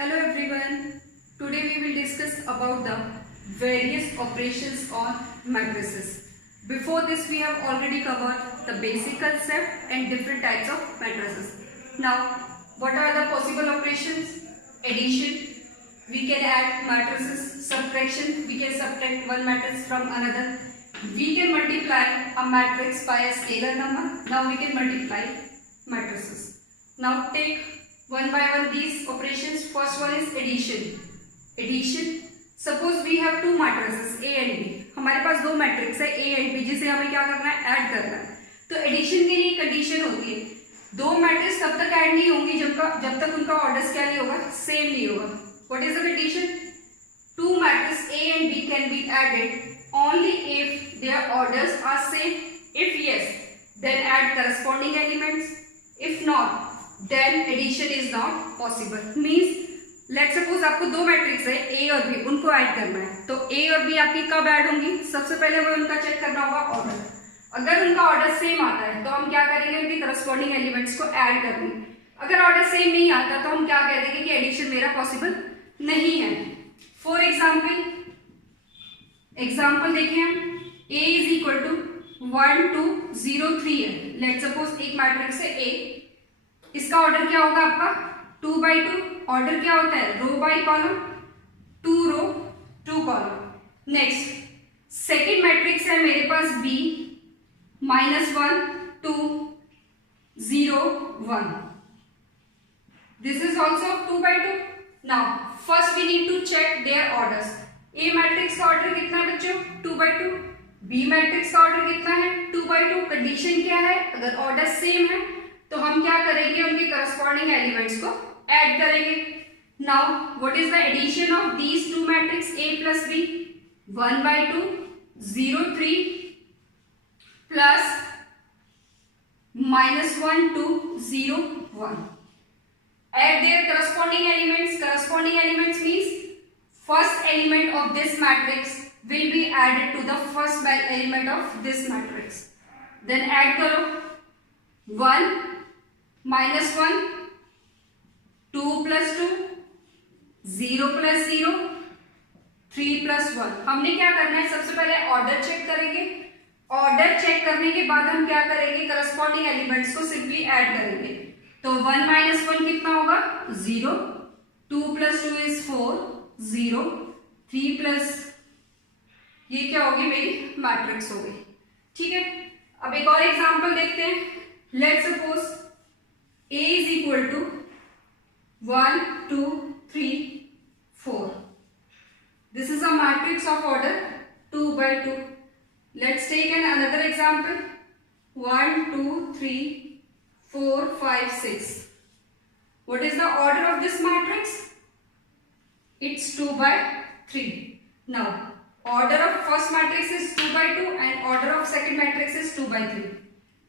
Hello everyone. Today we will discuss about the various operations on matrices. Before this we have already covered the basic concept and different types of matrices. Now what are the possible operations? Addition. We can add matrices. Subtraction. We can subtract one matrix from another. We can multiply a matrix by a scalar number. Now we can multiply matrices. Now take one by one these operations. First one is addition. Addition. Suppose we have two matrices A and B. हमारे पास दो matrix है A and B जिसे हमें क्या करना है, add करना है. तो एडिशन के लिए कंडीशन होती है दो मैट्रिक्स तब तक ऐड नहीं होंगी जब तक उनका ऑर्डर्स क्या नहीं होगा, सेम नहीं होगा. What is the condition? Two matrix A and B can be added only if their orders are same. If yes, then add corresponding elements. If not, then addition is not possible. Means let suppose आपको दो matrix है ए और B, उनको add करना है. तो ए और B आपकी कब ऐड होंगी? सबसे पहले वो उनका चेक करना होगा ऑर्डर. अगर उनका ऑर्डर सेम आता है तो हम क्या करेंगे, उनके करस्पॉन्डिंग एलिमेंट्स को ऐड करेंगे. अगर ऑर्डर सेम नहीं आता तो हम क्या कह देंगे कि एडिशन मेरा पॉसिबल नहीं है. फॉर एग्जाम्पल देखें हम, ए इज इक्वल टू 1 2 0 3 है. लेट सपोज एक मैट्रिक्स है ए, इसका ऑर्डर क्या होगा आपका 2 by 2. ऑर्डर क्या होता है, row by column, 2 row 2 column. Next second matrix है मेरे पास b, -1 2 0 1. This is also 2 by 2. Now first we need to check their orders. A matrix का ऑर्डर कितना है बच्चों, 2 by 2. बी मैट्रिक्स का ऑर्डर कितना है, 2 by 2. कंडीशन क्या है, अगर ऑर्डर सेम है तो हम क्या करेंगे, उनके करस्पॉन्डिंग एलिमेंट्स को ऐड करेंगे. Now what is the addition of these two matrix A plus B? 1 by 2 0 3 plus -1 2 0 1. Add their corresponding elements. Corresponding elements means first element of this matrix will be added to the first element of this matrix. Then add करो 1 -1 2 plus 2 0 plus 0 3 plus 1. हमने क्या करना है, सबसे पहले order check करेंगे. Order check करने के बाद हम क्या करेंगे, करस्पॉन्डिंग एलिमेंट्स को सिंपली ऐड करेंगे. तो 1 - 1 कितना होगा, 0. 2 plus 2 is 4 0. 3 plus ये क्या होगी, मेरी मैट्रिक्स हो गई. ठीक है, अब एक और एग्जांपल देखते हैं. Let suppose A is equal to 1 2 3 4. This is a matrix of order 2 by 2. Let's take another example. 1 2 3 4 5 6. What is the order of this matrix? It's 2 by 3. Now order of first matrix is 2 by 2 and order of second matrix is 2 by 3.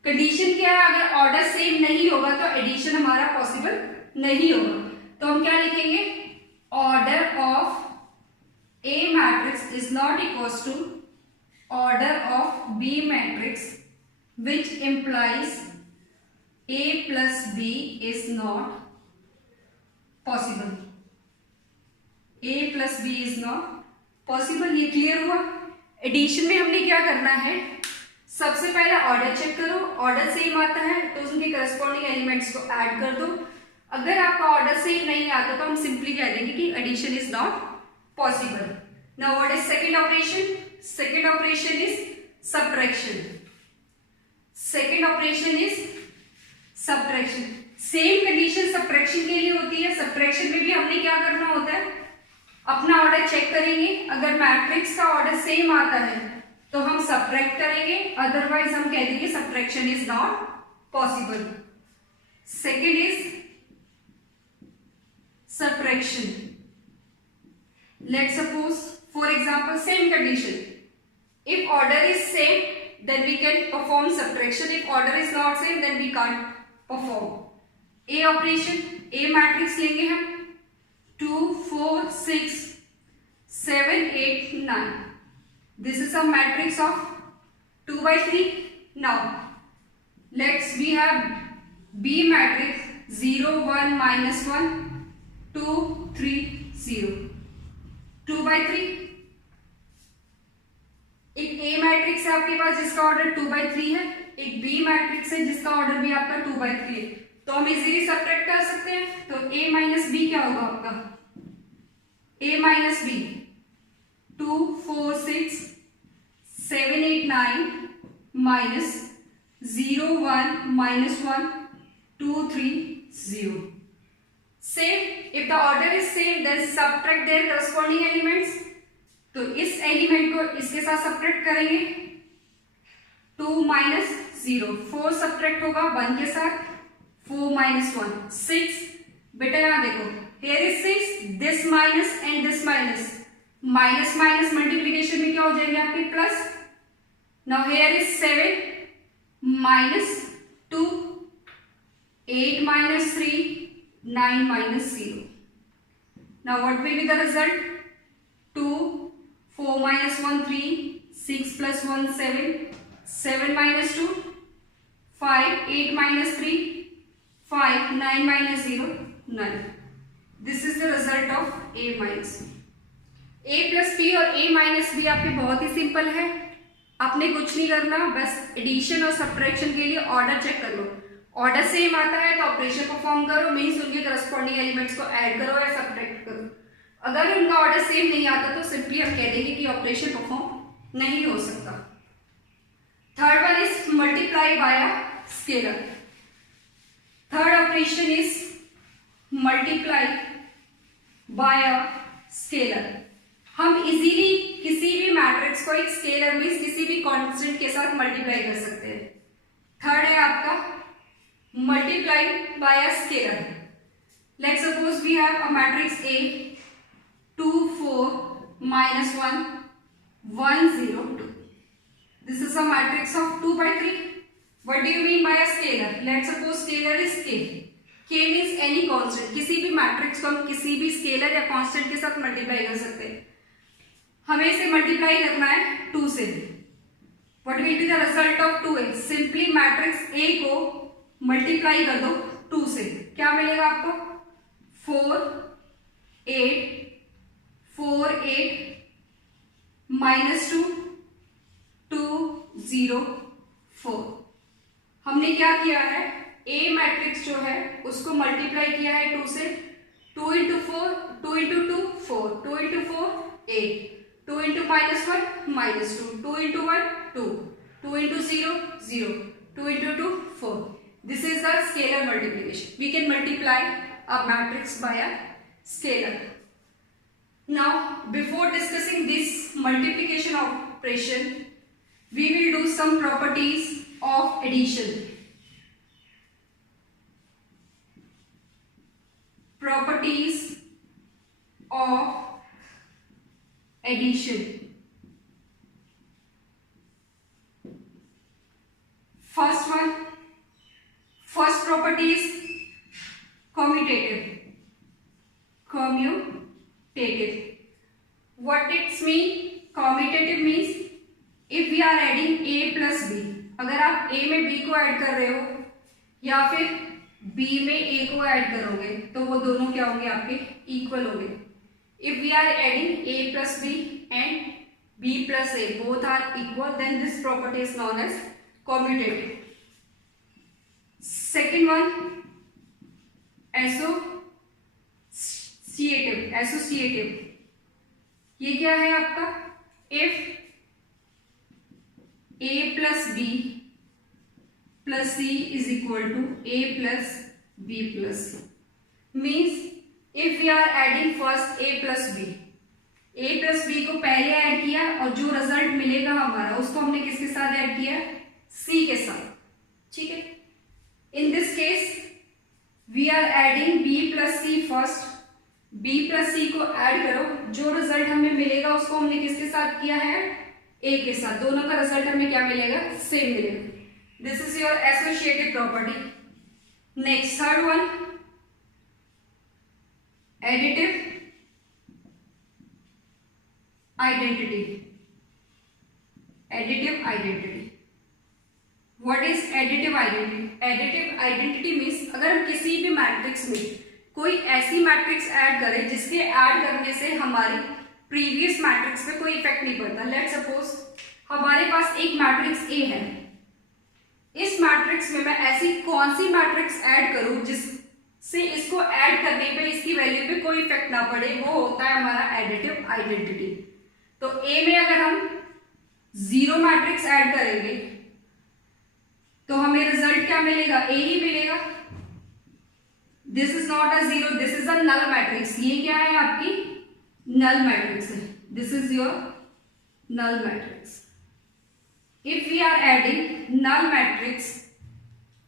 Condition क्या है, अगर order same नहीं होगा तो addition हमारा possible नहीं होगा. तो हम क्या लिखेंगे, order of A matrix is not equals to order of B matrix which implies A plus B is not possible. A plus B is not possible. ये क्लियर हुआ. एडिशन में हमने क्या करना है, सबसे पहले ऑर्डर चेक करो. ऑर्डर सेम आता है तो उसके करस्पॉन्डिंग एलिमेंट्स को ऐड कर दो. अगर आपका ऑर्डर सेम नहीं आता तो हम सिंपली कह देंगे कि addition is not possible. Now what is second operation? Second operation is subtraction. Second operation is subtraction. Same condition subtraction के लिए होती है. सब्ट्रैक्शन में भी हमने क्या करना होता है, अपना ऑर्डर चेक करेंगे. अगर मैट्रिक्स का ऑर्डर सेम आता है तो हम सब्ट्रैक्ट करेंगे, अदरवाइज हम कह देंगे subtraction is not possible. Second is subtraction. Let suppose for example same condition, if order is same then we can perform subtraction. If order is not same then we can't perform. A operation, a matrix लेंगे हम 2 4 6 7 8 9. This is a matrix of 2 by 3. Now we have B matrix 0 1 -1 2 3 0, 2/3। एक ए matrix है आपके पास जिसका order 2/3 है, एक B matrix है जिसका ऑर्डर भी आपका 2/3 है, तो हम इजीली सब्ट्रैक्ट कर सकते हैं। तो a माइनस बी क्या होगा आपका, a minus B 2 4 6 7 8 9 minus 0 1 minus 1 2 3 0। Same, if the order is same, then subtract their corresponding elements। तो इस एलिमेंट को इसके साथ सब्ट्रैक्ट करेंगे, 2 माइनस 0, 4 सब्ट्रैक्ट होगा 1 के साथ, 4 माइनस 1 6। बेटा यहां देखो, here is 6, this minus and this minus, minus minus multiplication में क्या हो जाएंगे आपके plus. Now here is 7 minus 2, 8 minus 3, 9 minus 0. Now what will be the result? 2, 4 minus 1 3, 6 plus 1 7, 7 minus 2 5, 8 minus 3 5, 9 minus 0 9। This is the result of A minus B। A plus B और A minus B आपके बहुत ही simple है, आपने कुछ नहीं करना, बस addition और सब्ट्रैक्शन के लिए ऑर्डर चेक कर लो। ऑर्डर सेम आता है तो ऑपरेशन परफॉर्म करो, मीन्स उनके करस्पॉन्डिंग एलिमेंट्स को ऐड करो या सब्ट्रैक्ट करो। अगर उनका ऑर्डर सेम नहीं आता तो सिंपली हम कह देंगे कि ऑपरेशन परफॉर्म नहीं हो सकता। Third one is multiply by a scalar. Third operation is multiply by a scalar. हम इजीली किसी भी मैट्रिक्स को एक स्केलर मीन्स किसी भी कांस्टेंट के साथ मल्टीप्लाई कर सकते हैं। थर्ड है आपका multiply by a scalar। Let's suppose we have a matrix A 2 4 minus 1 1 0 2। This is a matrix of 2/3। What do you mean by a scalar? Let's suppose scalar is K। K means any constant। किसी भी matrix को हम किसी भी scalar या constant के साथ multiply कर सकते हैं। हमें इसे मल्टीप्लाई करना है 2 से। What will be the result of 2A? Simply matrix A को मल्टीप्लाई कर दो 2 से, क्या मिलेगा आपको 4 8 4 8 माइनस 2 2 0 4। हमने क्या किया है, ए मैट्रिक्स जो है उसको मल्टीप्लाई किया है 2 से। 2 into 4 2 into 2 4 2 into 4 8 2 into minus 1 minus 2 2 into 1 2 2 into 0 0 2 into 2 4। This is the scalar multiplication। We can multiply a matrix by a scalar। Now, before discussing this multiplication operation, we will do some properties of addition। Properties of addition। First one, first property is commutative। Commutative, what it mean? Commutative means if we are adding A plus B, अगर आप A में B को add कर रहे हो या फिर B में A को ऐड करोगे तो वो दोनों क्या होंगे आपके इक्वल होंगे। If we are adding A plus B and B plus A both are equal, then this property is known as commutative। Second one, associative। ये क्या है आपका, if A plus B plus C is equal to A plus B plus C, means if we are adding first A plus B, A plus B को पहले add किया और जो result मिलेगा हमारा उसको हमने किसके साथ ऐड किया, C के साथ, ठीक है। In this case we are adding B plus C first। B plus C को ऐड करो, जो रिजल्ट हमें मिलेगा उसको हमने किसके साथ किया है, A के साथ, दोनों का रिजल्ट हमें क्या मिलेगा, सेम मिलेगा। This is your associative property. Next third one, additive identity. Additive identity, what is additive identity? Additive identity means अगर हम किसी भी मैट्रिक्स में कोई ऐसी मैट्रिक्स ऐड करें जिसके ऐड करने से हमारी प्रीवियस मैट्रिक्स पे कोई इफेक्ट नहीं पड़ता। लेट्स सपोज हमारे पास एक मैट्रिक्स ए है, इस मैट्रिक्स में मैं ऐसी कौन सी मैट्रिक्स ऐड करूं जिससे इसको ऐड करने पे इसकी वैल्यू पे कोई इफेक्ट ना पड़े, वो होता है हमारा एडिटिव आइडेंटिटी। तो ए में अगर हम 0 मैट्रिक्स ऐड करेंगे तो हमें रिजल्ट क्या मिलेगा, ए ही मिलेगा। This is not a 0, this is a null matrix. ये क्या है, आपकी नल मैट्रिक्स है। This is your null matrix. If we are adding null matrix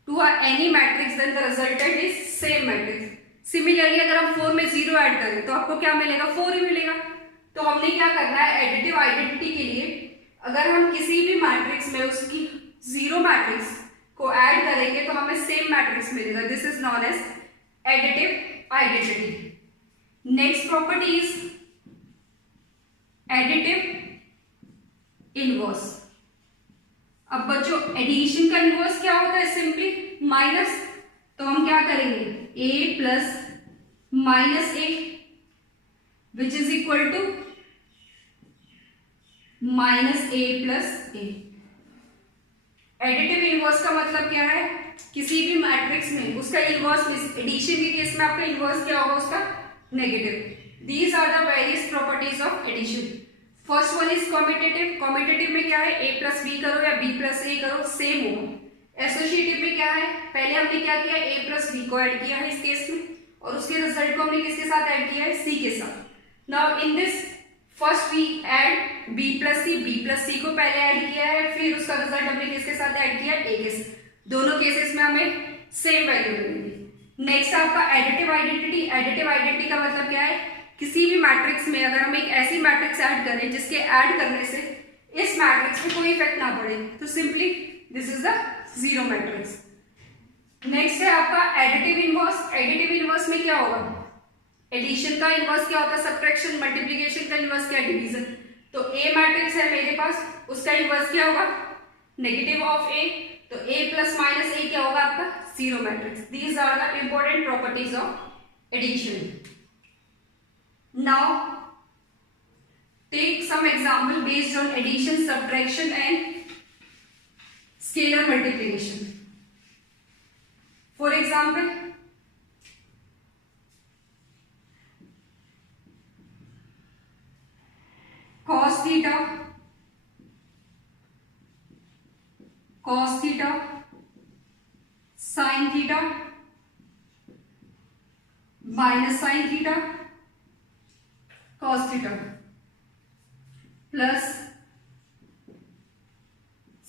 to any matrix then the resultant is same matrix. Similarly अगर हम 4 में 0 add करें तो आपको क्या मिलेगा, 4 ही मिलेगा। तो हमने क्या करना है, एडिटिव आइडेंटिटी के लिए अगर हम किसी भी मैट्रिक्स में उसकी 0 मैट्रिक्स को ऐड करेंगे तो हमें सेम मैट्रिक्स मिलेगा। This is known as additive identity. Next property is additive inverse. अब बच्चों एडिशन का इनवर्स क्या होता है, सिंपली माइनस। तो हम क्या करेंगे, a plus minus A which is equal to minus A plus A. Additive inverse का मतलब क्या है, किसी भी मैट्रिक्स में उसका इनवर्स, एडिशन के केस में आपका इनवर्स क्या होगा, उसका negative. These are the various properties of addition. First one is commutative. Commutative में क्या है, a प्लस बी करो या b प्लस a करो सेम होगा। एसोसिएटिव में क्या है, पहले हमने क्या किया, a प्लस बी को ऐड किया है इस केस में, और उसके रिजल्ट को हमने किसके साथ ऐड किया है, c के साथ। Now in this first we add b plus c को पहले ऐड किया है, फिर उसका रिजल्ट हमने किसके साथ ऐड किया, a के साथ। दोनों केसेस में हमें सेम वैल्यू मिलेगी। नेक्स्ट आपका एडिटिव आइडेंटिटी। एडिटिव आइडेंटिटी का मतलब क्या है, किसी भी मैट्रिक्स में अगर हम एक ऐसी मैट्रिक्स ऐड करें जिसके ऐड करने से इस मैट्रिक्स में कोई इफेक्ट ना पड़े, तो simply this is the 0 matrix. Next है आपका एडिटिव इनवर्स। एडिटिव इनवर्स में क्या होगा, एडिशन का इनवर्स क्या होता है, सब्ट्रैक्शन। मल्टीप्लिकेशन का इनवर्स क्या है, डिवीजन। तो ए मैट्रिक्स है मेरे पास, उसका इनवर्स क्या होगा, नेगेटिव ऑफ ए। तो a प्लस माइनस ए क्या होगा आपका, 0 matrix. These are the important properties of addition. Now take some example based on addition, subtraction and scalar multiplication. For example, cos theta sin theta minus sin theta cos theta plus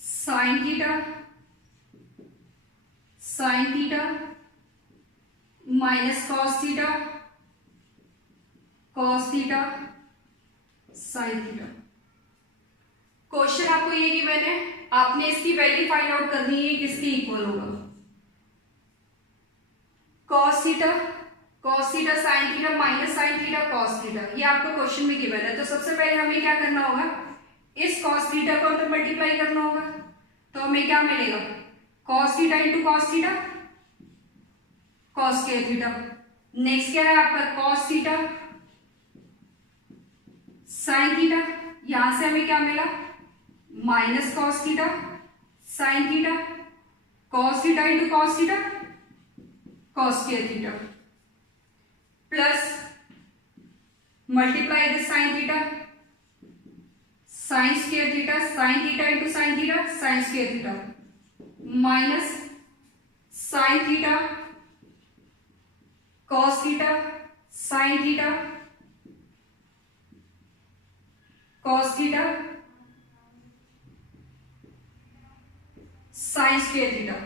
sin theta minus cos theta sin theta। Question आपको ये given है, आपने इसकी value find out करनी है किसके equal होगा। cos theta sin theta minus sin theta cos theta, ये आपको क्वेश्चन में गिवन है। तो सबसे पहले हमें क्या करना होगा, इस cos theta को अंदर मल्टीप्लाई करना होगा। तो हमें क्या मिलेगा, cos theta into cos theta cos square theta। Next क्या है आपका cos theta sin theta, यहां से हमें क्या मिला, minus cos theta sin theta cos theta into cos theta cos square theta plus multiply this sin theta sin square theta into sin theta sin square theta minus sin theta cos theta sin theta cos theta sin square theta।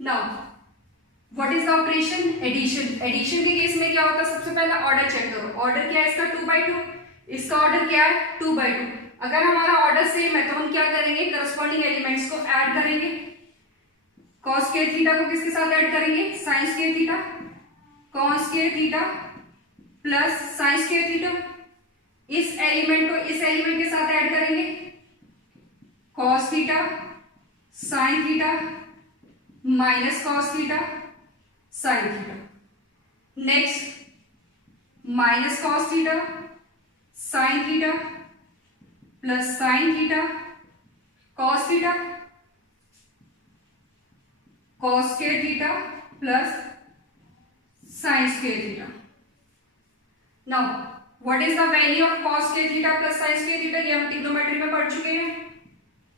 Now what is the operation, addition. Addition के case में क्या होता है, सबसे पहले order check करो। Order क्या है इसका, 2/2। इसका ऑर्डर क्या है, 2/2। अगर हमारा ऑर्डर सेम है तो हम क्या करेंगे, करस्पॉन्डिंग एलिमेंट्स को ऐड करेंगे। cos square थीटा को किसके साथ ऐड करेंगे, sin square theta cos square theta plus sin square theta. इस एलिमेंट को इस एलिमेंट के साथ ऐड करेंगे, cos theta sin theta minus cos theta sin theta. Next minus cos theta sine theta plus sine theta cos theta cos square theta plus sin square theta. Now, what is the value of cos square theta plus sin square theta? ये हम trigonometry में पढ़ चुके हैं.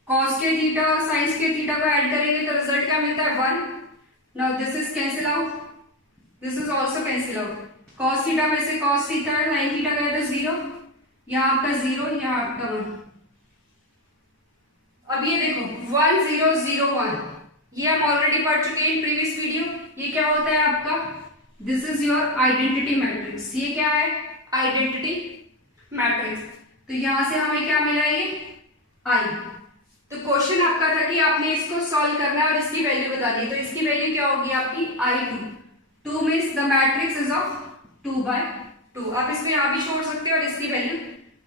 cos square theta और sin square theta को add करेंगे तो रिजल्ट क्या मिलता है 1. Now this is cancel out. This is also cancel out. cos theta में से cos theta sin theta गए तो 0. यहाँ आपका 0, यहाँ आपका 1. अब ये देखो 1 0 0 1, ये हम ऑलरेडी पढ़ चुके हैं प्रीवियस वीडियो. ये क्या होता है आपका, this is your identity matrix. ये क्या है, आइडेंटिटी मैट्रिक्स. तो यहां से हमें क्या मिला, ये आई. तो क्वेश्चन आपका था कि आपने इसको सॉल्व करना है और इसकी वैल्यू बतानी है. तो इसकी वैल्यू क्या होगी आपकी I2. 2 means the matrix is of 2/2. आप इसमें यहां भी छोड़ सकते हो और इसकी वैल्यू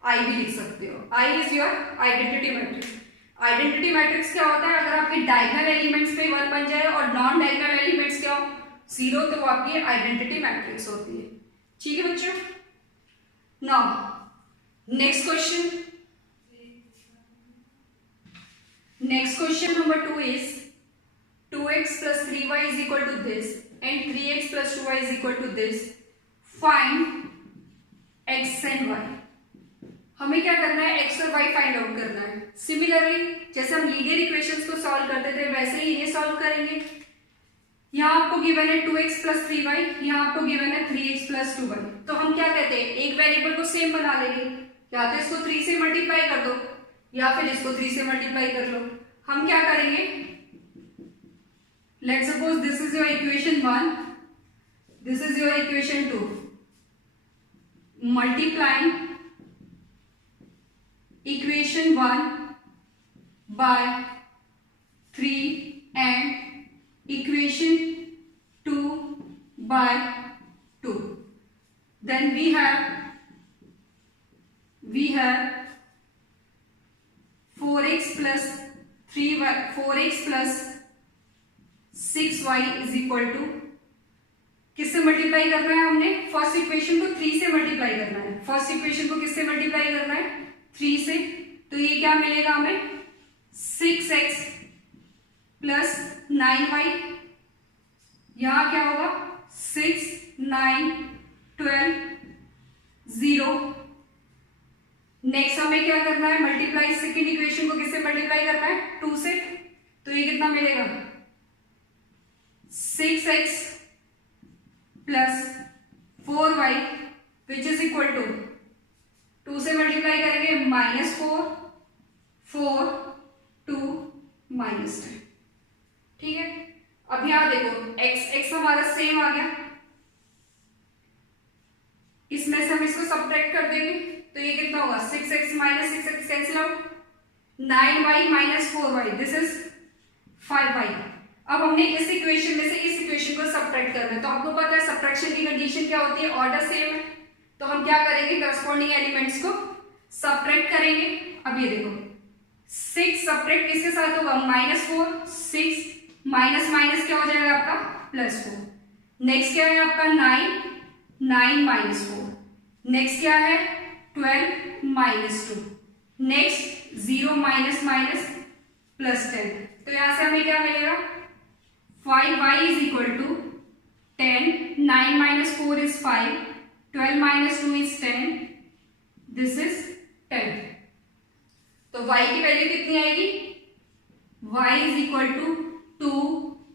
I भी लिख सकते हो. I is your identity matrix. Identity matrix क्या होता है, अगर आपके डायगोनल एलिमेंट्स पे 1 बन जाए और नॉन डायगोनल एलिमेंट्स क्या हो 0, तो वो आपकी आइडेंटिटी मैट्रिक्स होती है. ठीक है बच्चों. Now next question. Next question number 2 is 2x plus 3y is equal to this and 3x plus 2y is equal to this. Find x and y. हमें क्या करना है, x और y फाइंड आउट करना है. सिमिलरली जैसे हम linear equations को सॉल्व करते थे वैसे ही ये सॉल्व करेंगे. यहाँ आपको गिवन है 2x plus 3y, यहाँ आपको गिवन है 3x plus 2y. तो हम क्या कहते हैं, एक वेरिएबल को सेम बना लेंगे. या तो इसको 3 से मल्टीप्लाई कर दो या फिर इसको 3 से मल्टीप्लाई कर लो. हम क्या करेंगे, let's suppose this is your equation 1, this is your equation 2. Multiplying equation 1 by 3 and equation 2 by 2. Then we have 4x plus 3y, 4x plus 6y is equal to, किससे मल्टीप्लाई करना है हमने, फर्स्ट इक्वेशन को 3 से multiply करना है. First equation को किससे मल्टीप्लाई करना है, 3 से. तो ये क्या मिलेगा हमें, 6x प्लस 9y. यहां क्या होगा, 6 9 12 0. नेक्स्ट हमें क्या करना है, मल्टीप्लाई सेकेंड इक्वेशन को किससे मल्टीप्लाई करना है, 2 से. तो ये कितना मिलेगा, 6x plus 4y which is equal to, 2 से मल्टीप्लाई करेंगे -4 4 2 -10. ठीक है. अब यहां देखो x हमारा सेम आ गया, इसमें से हम इसको सब्ट्रैक्ट कर देंगे तो ये कितना होगा, 6x minus 6x cancel out, 9y minus 4y, this is 5y. अब हमने इस इक्वेशन में से इस इक्वेशन को सब्ट्रैक्ट करना है. तो आपको पता है सब्ट्रैक्शन की कंडीशन क्या होती है, ऑर्डर सेम है. तो हम क्या करेंगे, करस्पॉन्डिंग एलिमेंट्स को सब्ट्रैक्ट करेंगे. अब ये देखो 6 सब्ट्रैक्ट किसके साथ होगा, -4, 6 माइनस माइनस क्या हो जाएगा आपका +4. नेक्स्ट क्या है आपका 9 -4. नेक्स्ट क्या है 12 -2. Next 0 minus minus +10. तो यहां से हमें क्या मिलेगा, 5y is equal to 10, 9 - 4 is 5, 12 - 2 is 10, this is 10. तो y की वैल्यू कितनी आएगी, y is equal to 2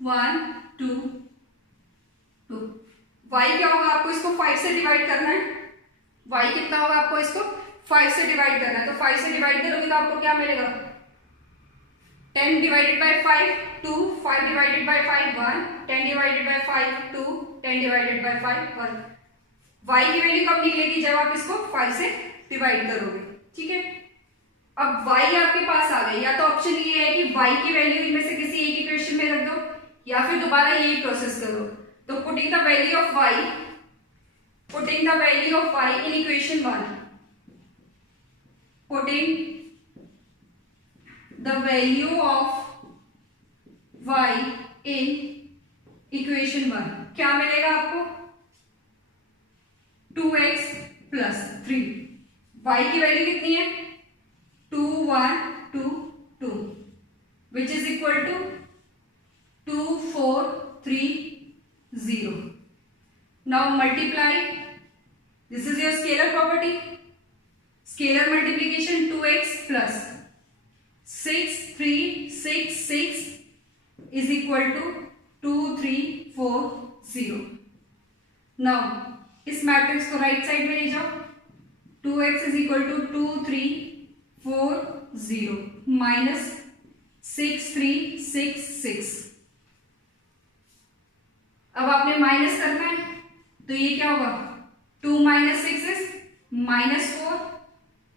1 2 2. y क्या होगा, आपको इसको 5 से डिवाइड करना है. y कितना होगा, आपको इसको 5 से डिवाइड करना है. तो 5 से डिवाइड करोगे तो आपको क्या मिलेगा, 10 divided by 5 2, 5 divided by 5 1, 10 divided by 5 2, 10 divided by 5 1. y की वैल्यू कब निकलेगी, जब आप इसको 5 से डिवाइड करोगे. ठीक है. अब y आपके पास आ गई, या तो ऑप्शन ये है कि y की वैल्यू इनमें से किसी एक इक्वेशन में रख दो या फिर दोबारा यही प्रोसेस करो. तो putting the value of y in equation 1, putting the value of y in equation 1, क्या मिलेगा आपको, प्लस 3। y की वैल्यू कितनी है 2 1 2 2 which is equal to 2 4 3 0। Now multiply, this is your scalar property, scalar multiplication 2x plus 6 3 6 6 is equal to 2 3 4 0। Now इस matrix को right side में ले जाओ, 2x is equal to 2 3 4 0 minus 6 3 6 6। अब आपने माइनस करना है तो ये क्या होगा 2 minus 6 is minus 4,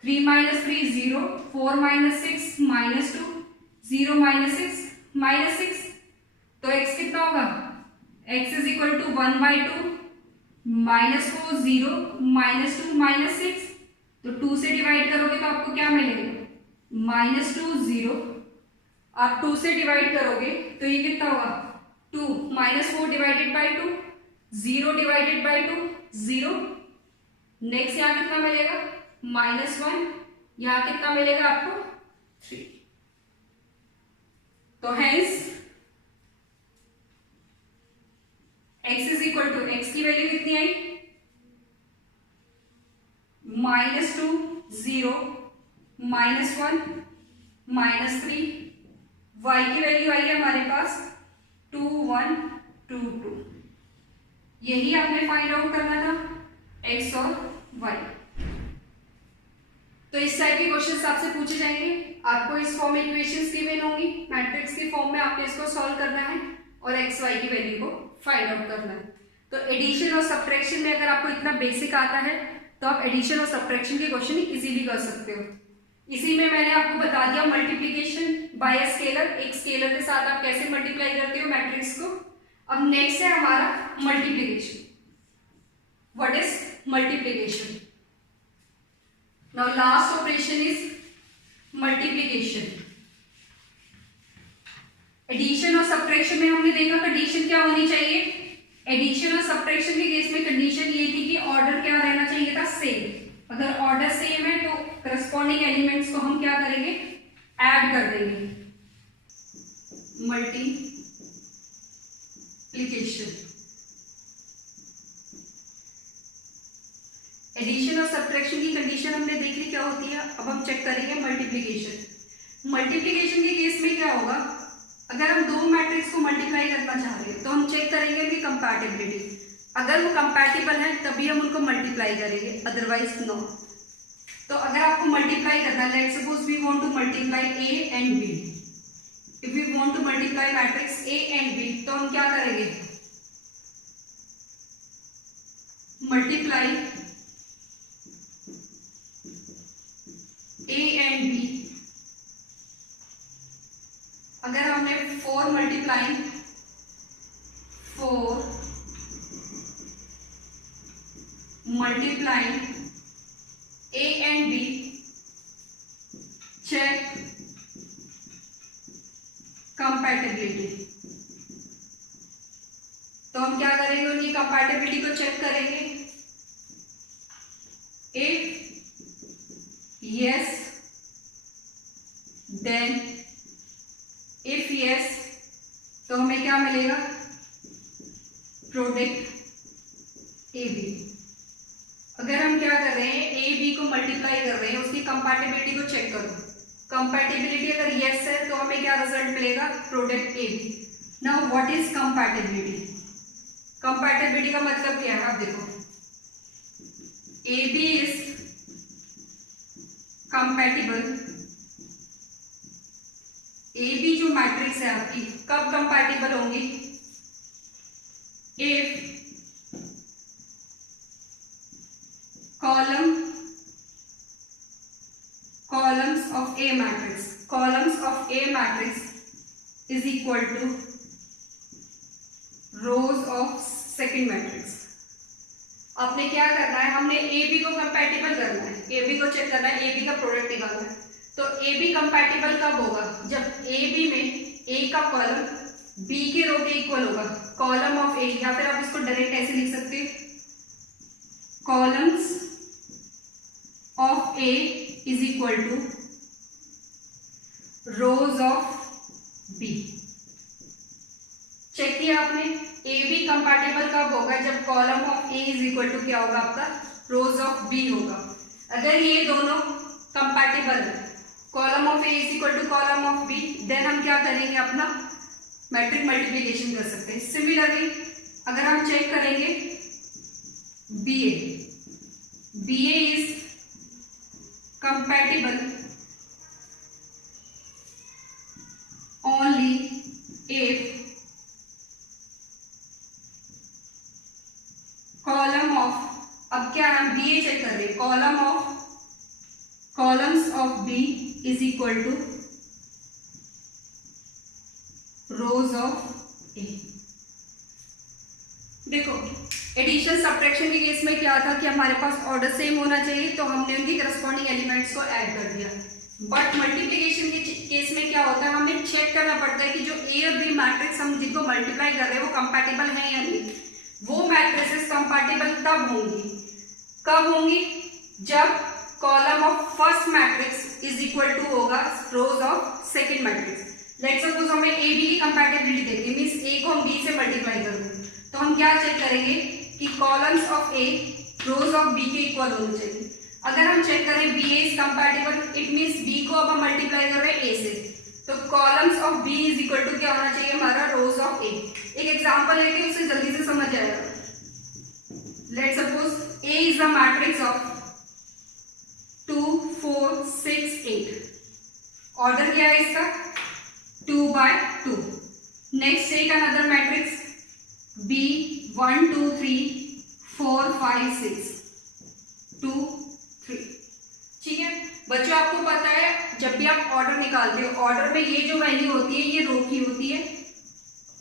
3 minus 3 0, 4 minus 6 minus 2, 0 minus 6 minus 6। तो x कितना होगा x is equal to 1 by 2 minus 4 0 minus 2 minus 6। तो 2 से डिवाइड करोगे तो आपको क्या मिलेगा माइनस 2 0। आप 2 से डिवाइड करोगे तो ये कितना होगा 2 minus 4 divided by 2 0 divided by 2 0। Next यहाँ कितना मिलेगा माइनस 1, यहाँ कितना मिलेगा आपको 3। तो hence x is equal to x की वैल्यू कितनी आई माइनस 2 0 माइनस 1 माइनस 3। y की वैल्यू आई है हमारे पास 2 1 2 2। यही आपने फाइंड आउट करना था x और y। तो इस टाइप के क्वेश्चंस आपसे पूछे जाएंगे, आपको इस फॉर्म में इक्वेशंस गिवन होंगी, मैट्रिक्स की फॉर्म में आपने इसको सॉल्व करना है और x y की वैल्यू को फाइंड आउट करना है। तो एडिशन और सब्ट्रैक्शन में अगर आपको इतना बेसिक आता है तो आप एडिशन और सब्ट्रैक्शन के क्वेश्चन इजीली कर सकते हो। इसी में मैंने आपको बता दिया मल्टीप्लिकेशन बाय अ स्केलर, एक स्केलर के साथ आप कैसे मल्टीप्लाई करते हो मैट्रिक्स को। अब नेक्स्ट है हमारा multiplication. What is multiplication? Now last operation is multiplication. Addition और सब्ट्रैक्शन में हमने देखा कंडीशन क्या होनी चाहिए। एडिशन और सब्ट्रैक्शन के केस में कंडीशन ये थी कि ऑर्डर क्या रहना चाहिए था सेम। अगर ऑर्डर सेम है तो करस्पॉन्डिंग एलिमेंट्स को हम क्या करेंगे ऐड कर देंगे। मल्टीप्लिकेशन एडिशन और सब्ट्रैक्शन की कंडीशन हमने देख ली क्या होती है। अब हम चेक करेंगे मल्टीप्लिकेशन। मल्टीप्लिकेशन के केस में क्या होगा, अगर हम दो मैट्रिक्स को मल्टीप्लाई करना चाह रहे हैं तो हम चेक करेंगे कि कंपैटिबिलिटी, अगर वो कंपैटिबल है तभी हम उनको मल्टीप्लाई करेंगे, अदरवाइज नो। तो अगर आपको मल्टीप्लाई करना है, let's suppose we want to multiply A and B, if we want to multiply matrix A and B, तो हम क्या करेंगे मल्टीप्लाई ए एंड बी। अगर हमने 4 multiplying 4 multiplying A and B, check compatibility. तो हम क्या करेंगे उनकी कंपैटिबिलिटी को चेक करेंगे। If yes then, if yes तो हमें क्या मिलेगा प्रोडक्ट ए बी। अगर हम क्या कर रहे हैं ए बी को मल्टीप्लाई कर रहे हैं, उसकी कंपैटिबिलिटी को चेक करो। कंपैटिबिलिटी अगर यस है तो हमें क्या रिजल्ट मिलेगा product A B. Now what is compatibility? Compatibility का मतलब क्या है आप देखो, A B is compatible. A B जो मैट्रिक्स है आपकी कब कंपैटिबल होंगी, if columns of A matrix is equal to rows of second matrix। आपने क्या करना है, हमने ए बी को कंपैटिबल करना है, ए बी को चेक करना है, ए बी का प्रोडक्ट निकालना है। तो ए बी कंपैटिबल कब होगा, जब ए बी में ए का कॉलम बी के रो के इक्वल होगा, कॉलम ऑफ ए, या फिर आप इसको डायरेक्ट ऐसे लिख सकते हैं columns equal to rows of B. Check किया आपने, ए बी कंपैटिबल कब होगा? जब column of A is equal to क्या होगा आपका? रोज ऑफ बी होगा। अगर ये दोनों कंपैटिबल है, column of A is equal to column of B, then हम क्या करेंगे? अपना मैट्रिक मल्टीप्लिकेशन कर सकते हैं। सिमिलरली अगर हम चेक करेंगे b A is compatible only if column of, अब क्या हम बी ए चेक कर रहे हैं, columns of B is equal to rows of a. देखो एडिशन सब्ट्रैक्शन के केस में क्या था कि हमारे पास ऑर्डर सेम होना चाहिए, तो हमने उनकी करस्पॉन्डिंग एलिमेंट्स को ऐड कर दिया। बट मल्टीप्लिकेशन के केस में क्या होता है, हमें चेक करना पड़ता है कि जो ए और बी मैट्रिक्स हम जिनको मल्टीप्लाई कर रहे हैं वो कंपैटिबल है या नहीं। वो मैट्रिसेस कंपैटिबल तब होंगी, कब होंगी? जब column of first matrix is equal to होगा rows of second matrix. Let's suppose हमें ए बी की कंपैटिबिलिटी देखनी, मींस ए को हम बी से मल्टीप्लाई कर दें, तो हम क्या चेक करेंगे कि columns of A rows of B के इक्वल होने चाहिए। अगर हम चेक करें B A is compatible, it means B को अब हम मल्टीप्लाई कर रहे हैं ए से, तो columns of B is equal to क्या होना चाहिए? हमारा रोज ऑफ ए। एक एग्जांपल लेके उससे जल्दी से समझ आएगा। Let's suppose A is the matrix of 2 4 6 8। Order क्या है इसका? 2 by 2। Next take another matrix B 1 2 3 4 5 6 2 3। ठीक है बच्चों, आपको पता है जब भी आप ऑर्डर निकालते हो, ऑर्डर में ये जो वैल्यू होती है ये रो की होती है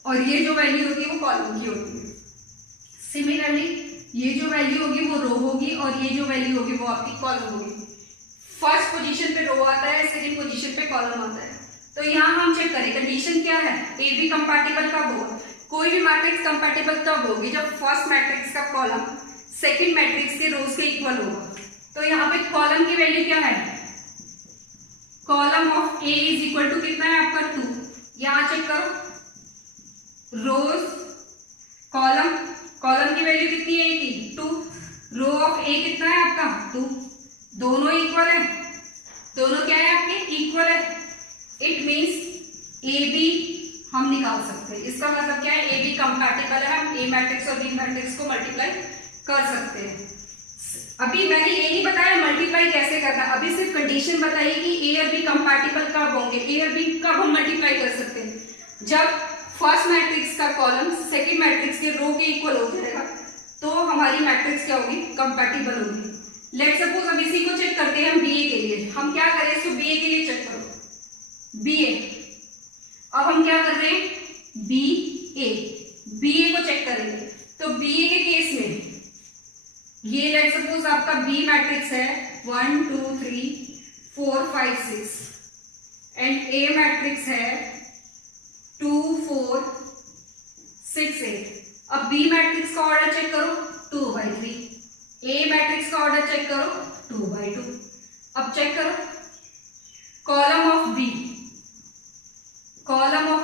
और ये जो वैल्यू होती है वो कॉलम की होती है। सिमिलरली ये जो वैल्यू होगी वो रो होगी और ये जो वैल्यू होगी वो आपकी कॉलम होगी। फर्स्ट पोजीशन पे रो आता है, सेकंड पोजीशन पे कॉलम आता है। तो यहाँ हम चेक करें कंडीशन क्या है, ए बी कंपैटिबल कब होगा? कोई भी मैट्रिक्स कंपैटिबल तब होगी जब फर्स्ट मैट्रिक्स का कॉलम सेकंड मैट्रिक्स के रोज के इक्वल होगा। तो यहाँ पे कॉलम की वैल्यू क्या है? Column of A is equal to कितना है आपका? 2। यहाँ चेक करो रोज कॉलम की वैल्यू कितनी है? ए की 2। रो ऑफ ए कितना है आपका? 2। दोनों इक्वल है, दोनों क्या है आपके? इक्वल है। इट मीन्स ए बी हम निकाल सकते हैं। इसका मतलब क्या है? ए बी कंपैटिबल है, हम ए मैट्रिक्स और बी मैट्रिक्स को मल्टीप्लाई कर सकते हैं। अभी मैंने ये नहीं बताया मल्टीप्लाई कैसे करना, अभी सिर्फ कंडीशन बताई कि ए और बी कंपैटिबल कब होंगे, ए और बी कब हम मल्टीप्लाई कर सकते हैं? जब फर्स्ट मैट्रिक्स का कॉलम सेकंड मैट्रिक्स के रो के इक्वल हो जाएगा तो हमारी मैट्रिक्स क्या होगी? कंपैटिबल होगी। लेट्स सपोज अब इसी को चेक करते हैं हम बीए के लिए। हम क्या करें इसको? बीए के लिए चेक करो बीए। अब हम क्या कर रहे हैं? बीए को चेक करेंगे। तो बीए के केस में ये लेट्स सपोज आपका बी मैट्रिक्स है 1 2 3 4 5 6 एंड ए मैट्रिक्स है 2 4 6 8। अब बी मैट्रिक्स का ऑर्डर चेक करो 2 by 3, ए मैट्रिक्स का ऑर्डर चेक करो 2 by 2। अब चेक करो कॉलम ऑफ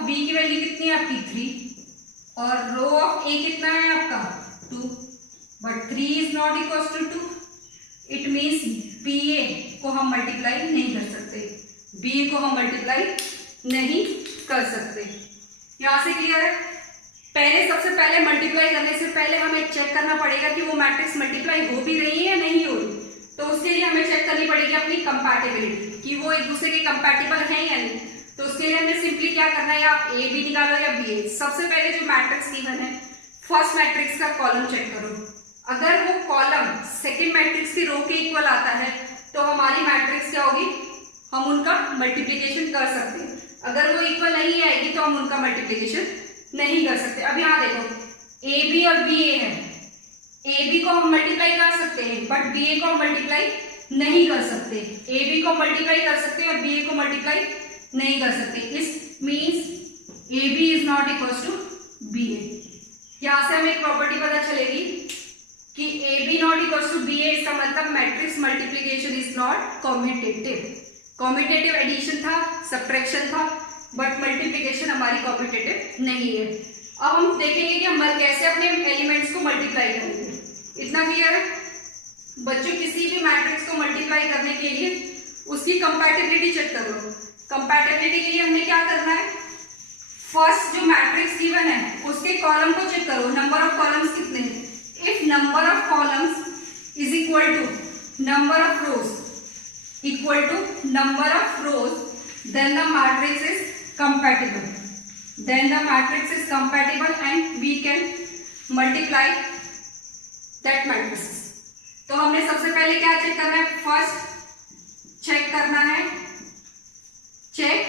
बी की वैल्यू कितनी है आपकी? 3 और रो ऑफ ए कितना है आपका? 2। But 3 is not equal to 2। It means b a को हम मल्टीप्लाई नहीं कर सकते, बी को हम मल्टीप्लाई नहीं कर सकते। यहां से क्लियर है? सबसे पहले मल्टीप्लाई करने से पहले हमें चेक करना पड़ेगा कि वो मैट्रिक्स मल्टीप्लाई हो भी रही है या नहीं हो रही। तो उसके लिए हमें चेक करनी पड़ेगी अपनी कंपैटिबिलिटी कि वो एक दूसरे के कंपैटिबल हैं या नहीं। तो उसके लिए हमें सिंपली क्या करना है, आप ए बी निकालो या बी ए। सबसे पहले जो मैट्रिक्स गिवन है फर्स्ट मैट्रिक्स का कॉलम चेक करो। अगर वो कॉलम सेकंड मैट्रिक्स की रो के इक्वल आता है तो हमारी मैट्रिक्स क्या होगी? हम उनका मल्टीप्लिकेशन कर सकते हैं। अगर वो इक्वल नहीं आएगी तो हम उनका मल्टीप्लिकेशन नहीं कर सकते। अब यहाँ देखो ए बी और बी ए है, ए बी को हम मल्टीप्लाई कर सकते हैं बट बी ए को हम मल्टीप्लाई नहीं कर सकते। ए बी को मल्टीप्लाई कर सकते हैं और बी ए को मल्टीप्लाई नहीं कर सकते। इस means A B is not equal to b a. यहाँ से हमें एक प्रॉपर्टी पता चलेगी कि a b not equal to b ये इसका मतलब matrix multiplication is not commutative. Commutative addition था, सब्ट्रैक्शन था, बट मल्टीप्लिकेशन हमारी कॉम्यूटेटिव नहीं है। अब हम देखेंगे कि हम कैसे अपने एलिमेंट्स को मल्टीप्लाई करेंगे। इतना क्लियर है बच्चों? किसी भी मैट्रिक्स को मल्टीप्लाई करने के लिए उसकी कंपैटिबिलिटी चेक करो। कंपैटिबिलिटी के लिए हमने क्या करना है, फर्स्ट जो मैट्रिक्स गिवन है उसके कॉलम को चेक करो, नंबर ऑफ कॉलम्स कितने हैं। If number of columns is equal to number of rows equal to number of rows, then the matrix is compatible. Then the matrix is compatible and we can multiply that matrices. तो हमने सबसे पहले क्या check करना है, first check करना है, check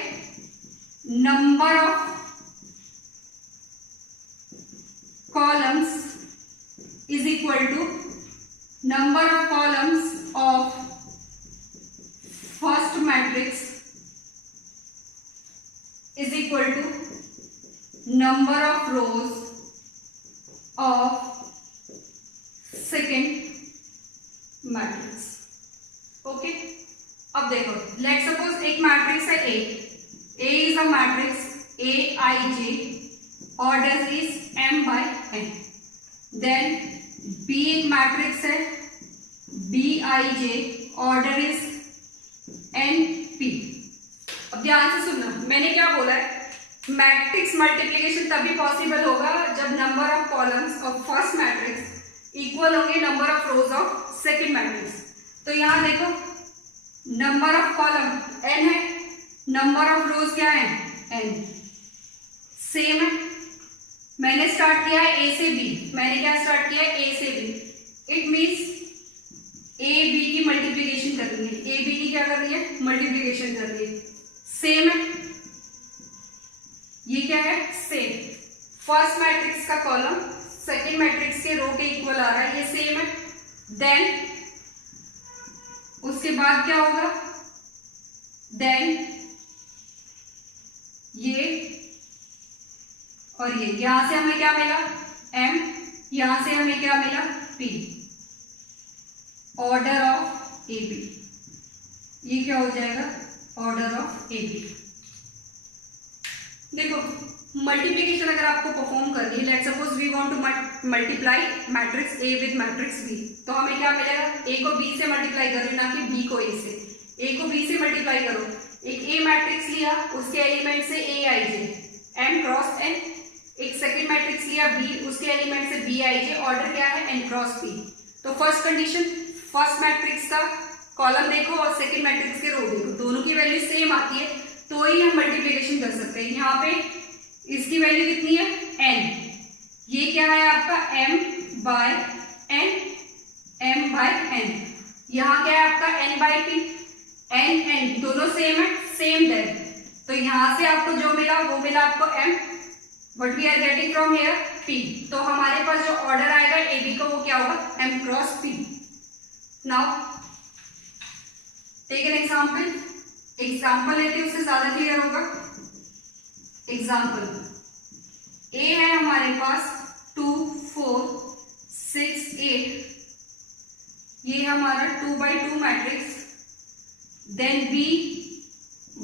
number of columns is equal to number of columns of first matrix is equal to number of rows of second matrix. Okay, अब देखो, लेट सपोज एक मैट्रिक्स है A. A is a matrix Aij, order is m by n. Then B एक matrix है Bij, order is np. अब ध्यान से सुनना, मैंने क्या बोला है, मैट्रिक्स मल्टीप्लिकेशन तभी पॉसिबल होगा जब number of columns of first matrix equal होंगे number of rows of second matrix. तो यहाँ देखो नंबर ऑफ कॉलम n है, नंबर ऑफ रोज क्या है n, सेम है। मैंने स्टार्ट किया है a से b, मैंने क्या स्टार्ट किया है a से b, it means a b की मल्टीप्लिकेशन करनी है, a b की क्या करनी है, मल्टीप्लिकेशन करनी है, सेम है। ये क्या है, सेम। फर्स्ट मैट्रिक्स का कॉलम सेकंड मैट्रिक्स के रो के इक्वल आ रहा है, ये सेम है। देन उसके बाद क्या होगा, देन ये और ये, यहां से हमें क्या मिला m, यहां से हमें क्या मिला p, order of A B, ये क्या हो जाएगा ऑर्डर ऑफ ए बी। देखो मल्टीप्लिकेशन अगर आपको परफॉर्म करनी है, let suppose we want to multiply matrix A with matrix B, तो हमें क्या मिलेगा, ए को बी से मल्टीप्लाई करो, ना कि बी को ए से। ए को बी से मल्टीप्लाई करो, एक ए मैट्रिक्स लिया, उसके एलिमेंट से ए आई जे एम क्रॉस एन, एक सेकेंड मैट्रिक्स लिया बी, उसके एलिमेंट से बी आई जे, ऑर्डर क्या है एन क्रॉस बी। तो फर्स्ट कंडीशन, फर्स्ट मैट्रिक्स का कॉलम देखो और सेकंड मैट्रिक्स के रो देखो, दोनों की वैल्यू सेम आती है तो ही हम मल्टीप्लिकेशन कर सकते हैं। यहाँ पे इसकी वैल्यू कितनी है n, ये क्या है आपका m बाय n, यहाँ क्या है आपका n बाय p, n दोनों सेम है, सेम देन, तो यहाँ से आपको जो मिला वो मिला आपको m, what we are getting from here p। तो हमारे पास जो ऑर्डर आएगा ए बी का वो क्या होगा m cross p। Now take an example, example लेते उससे ज्यादा क्लियर होगा। एग्जाम्पल ए है हमारे पास 2 4 6 8, ये हमारा 2 by 2 मैट्रिक्स, देन बी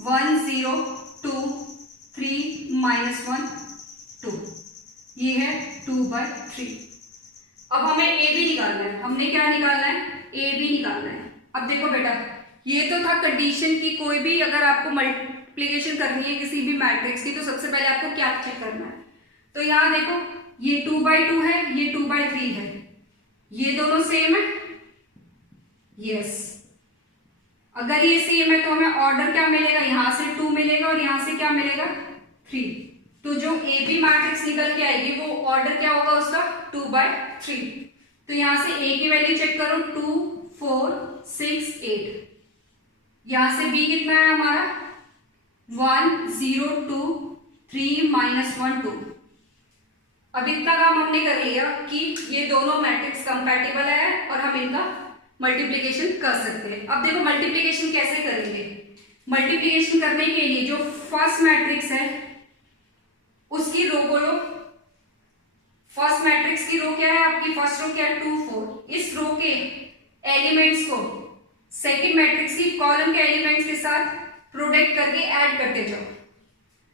1 0 2 3 -1 2, ये है 2 by 3। अब हमें ए बी निकालना है, हमने क्या निकालना है ए बी निकालना है। अब देखो बेटा, ये तो था कंडीशन की कोई भी अगर आपको मल्टीप्लिकेशन करनी है किसी भी मैट्रिक्स की, तो सबसे पहले आपको क्या चेक करना है। तो यहाँ देखो ये 2 by 2 है, ये 2 by 3 है, ये दोनों सेम है, यस। अगर ये सेम है तो हमें ऑर्डर क्या मिलेगा, यहाँ से 2 मिलेगा और यहाँ से क्या मिलेगा 3। तो जो ए बी मैट्रिक्स निकल के आएगी वो ऑर्डर क्या होगा उसका 2 by 3। तो यहाँ से ए की वैल्यू चेक करो 2 4 6 8, यहां से बी कितना है हमारा 1 0 2 3 -1 2। अब इतना काम हमने कर लिया कि ये दोनों मैट्रिक्स कंपैटिबल है और हम इनका मल्टीप्लिकेशन कर सकते हैं। अब देखो मल्टीप्लिकेशन कैसे करेंगे। मल्टीप्लिकेशन करने के लिए जो फर्स्ट मैट्रिक्स है उसकी रो को लो, फर्स्ट मैट्रिक्स की रो क्या है आपकी, फर्स्ट रो क्या है 2 4, इस रो के एलिमेंट्स को सेकंड मैट्रिक्स की कॉलम के एलिमेंट्स के साथ प्रोडक्ट करके ऐड करते जाओ।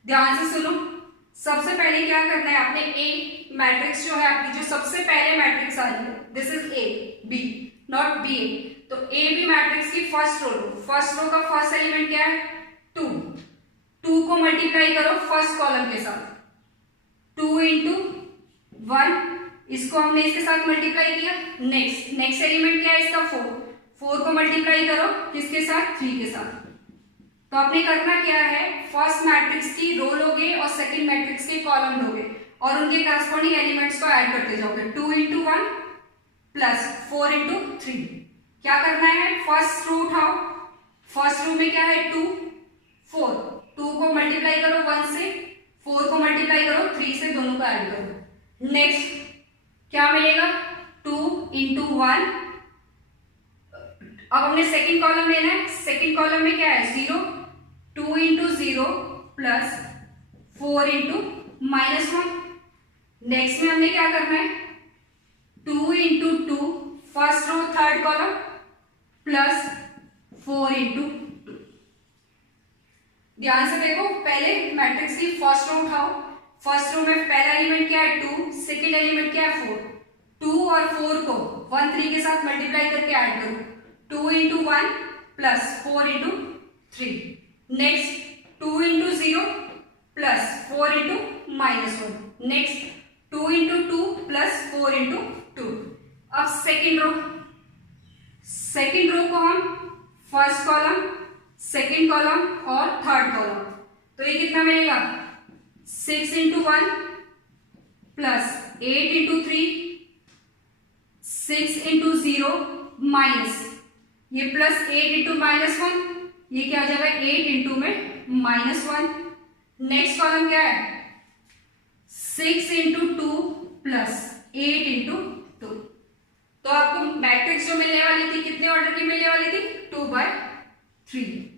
ध्यान से सुनो, सबसे पहले क्या करना है आपने, ए मैट्रिक्स जो है आपकी, जो सबसे पहले मैट्रिक्स आ रही है, this is a b not b a, तो ए बी मैट्रिक्स की फर्स्ट रो लो। फर्स्ट रो का फर्स्ट एलिमेंट क्या है, 2। 2 को मल्टीप्लाई करो फर्स्ट कॉलम के साथ, 2 इंटू 1, इसको हमने इसके साथ मल्टीप्लाई किया। नेक्स्ट एलिमेंट क्या है इसका, 4। 4 को मल्टीप्लाई करो किसके साथ, 3 के साथ। तो आपने करना क्या है, फर्स्ट मैट्रिक्स की रो लोगे और सेकंड मैट्रिक्स के कॉलम लोगे और उनके करस्पॉन्डिंग एलिमेंट्स को ऐड करते जाओगे। 2 इंटू 1 प्लस 4 इंटू 3। क्या करना है, फर्स्ट रो उठाओ, फर्स्ट रो में क्या है 2 4, 2 को मल्टीप्लाई करो 1 से, 4 को मल्टीप्लाई करो 3 से, दोनों को ऐड करो। नेक्स्ट क्या मिलेगा, 2 इंटू 1। अब हमने सेकंड कॉलम लेना है, सेकंड कॉलम में क्या है 0, 2 इंटू 0 प्लस 4 इंटू -1। नेक्स्ट में हमने क्या करना है, 2 into 2 first row third column plus 4 into 2। ध्यान से देखो, पहले मैट्रिक्स की फर्स्ट रो उठाओ। फर्स्ट रो में पहला एलिमेंट क्या है 2, सेकेंड एलिमेंट क्या है 4। 2 और 4 को 1 3 के साथ मल्टीप्लाई करके ऐड करो, 2 into 1 plus 4 into 3। Next 2 into 0 plus 4 into -1। Next 2 into 2 plus 4 into 2। अब सेकेंड रो को हम फर्स्ट कॉलम, सेकेंड कॉलम और थर्ड कॉलम, तो ये कितना मिलेगा 6 into 1 plus 8 into 3, 6 into 0 minus ये प्लस 8 इंटू -1, ये क्या आ जाएगा 8 इंटू में -1। नेक्स्ट कॉलम क्या है 6 इंटू 2 प्लस 8 इंटू 2। तो आपको मैट्रिक्स जो मिलने वाली थी कितने ऑर्डर की मिलने वाली थी, 2/3।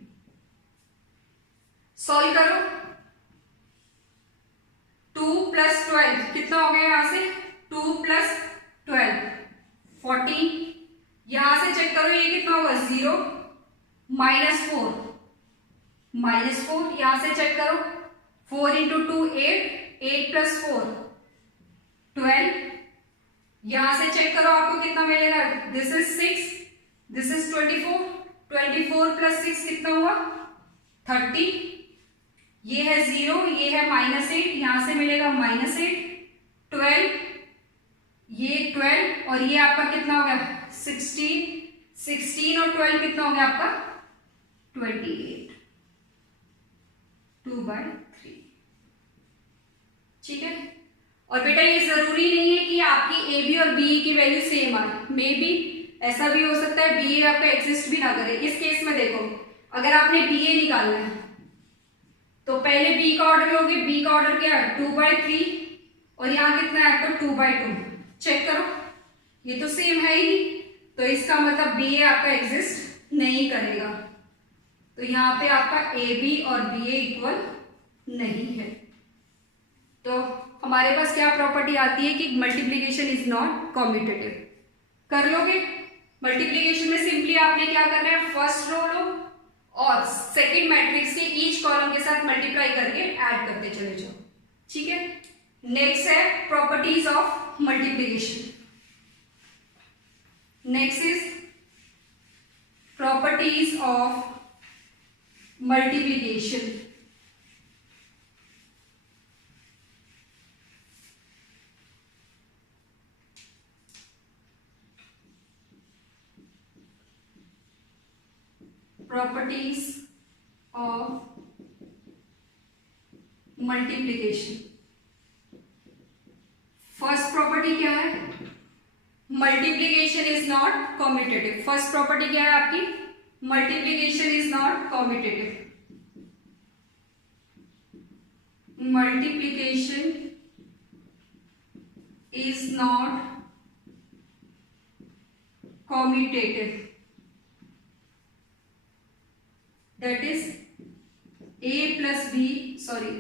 सॉल्व करो, 2 प्लस 12 कितना हो गया, यहां से 2 प्लस 12 14। यहां से चेक करो ये कितना होगा 0 -4 यहां से चेक करो, 4 इंटू 2 8, 8 प्लस 4 12। यहां से चेक करो आपको कितना मिलेगा, this is 6, this is 24, 24 plus 6 कितना हुआ 30। ये है 0, ये है -8, यहां से मिलेगा -8, 12, ये 12 और ये आपका कितना हो गया 16 और 12 कितना हो गया आपका 28, 2/3। ठीक है। और बेटा ये जरूरी नहीं है कि आपकी ए बी और बी की वैल्यू सेम आए, मे बी ऐसा भी हो सकता है बी ए आपका एग्जिस्ट भी ना करे। इस केस में देखो, अगर आपने बी ए निकालना है तो पहले बी का ऑर्डर लोगे, बी का ऑर्डर क्या है 2/3 और यहाँ कितना है आपका 2/2। चेक करो ये तो सेम है ही नहीं, तो इसका मतलब बी ए आपका एग्जिस्ट नहीं करेगा। तो यहाँ पे आपका ए बी और बी ए इक्वल नहीं है। तो हमारे पास क्या प्रॉपर्टी आती है कि मल्टीप्लीकेशन इज नॉट कॉम्यूटेटिव। कर लोगे, मल्टीप्लीकेशन में सिंपली आपने क्या करना है, फर्स्ट रो लो और सेकंड मैट्रिक्स के ईच कॉलम के साथ मल्टीप्लाई करके ऐड करते चले जाओ। ठीक है। नेक्स्ट है properties of multiplication. Next is properties of multiplication. Properties of multiplication. First property क्या है, multiplication is not commutative. First property क्या है आपकी, multiplication is not commutative. Multiplication is not commutative, that is a plus b, sorry,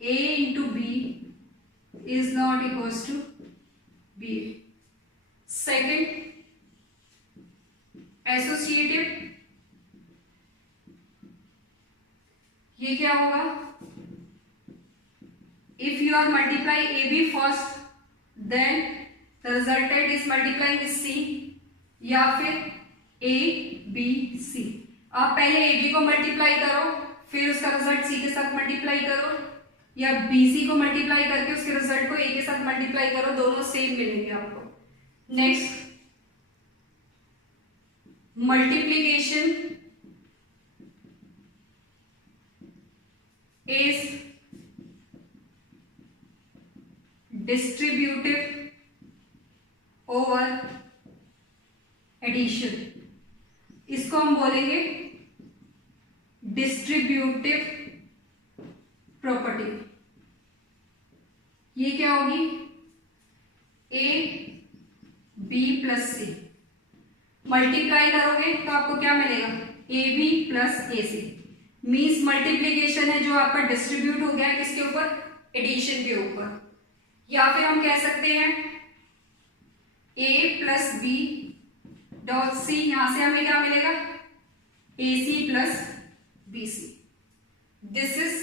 a into b is not equals to b. Second, associative, ये क्या होगा, if you are multiply a b first then the resultant is multiplying c, या फिर A B C. आप पहले A B को multiply करो, फिर उसका रिजल्ट सी के साथ मल्टीप्लाई करो, या बी सी को मल्टीप्लाई करके उसके रिजल्ट को ए के साथ मल्टीप्लाई करो, दोनों सेम मिलेंगे आपको। Next, multiplication is distributive over addition, इसको हम बोलेंगे डिस्ट्रीब्यूटिव प्रॉपर्टी। ये क्या होगी, A B plus C, multiply करोगे तो आपको क्या मिलेगा, A B plus A C, means multiplication है जो आपका डिस्ट्रीब्यूट हो गया किसके ऊपर, एडिशन के ऊपर। या फिर हम कह सकते हैं a plus b dot c, यहां से हमें क्या मिलेगा, a c plus b c. This is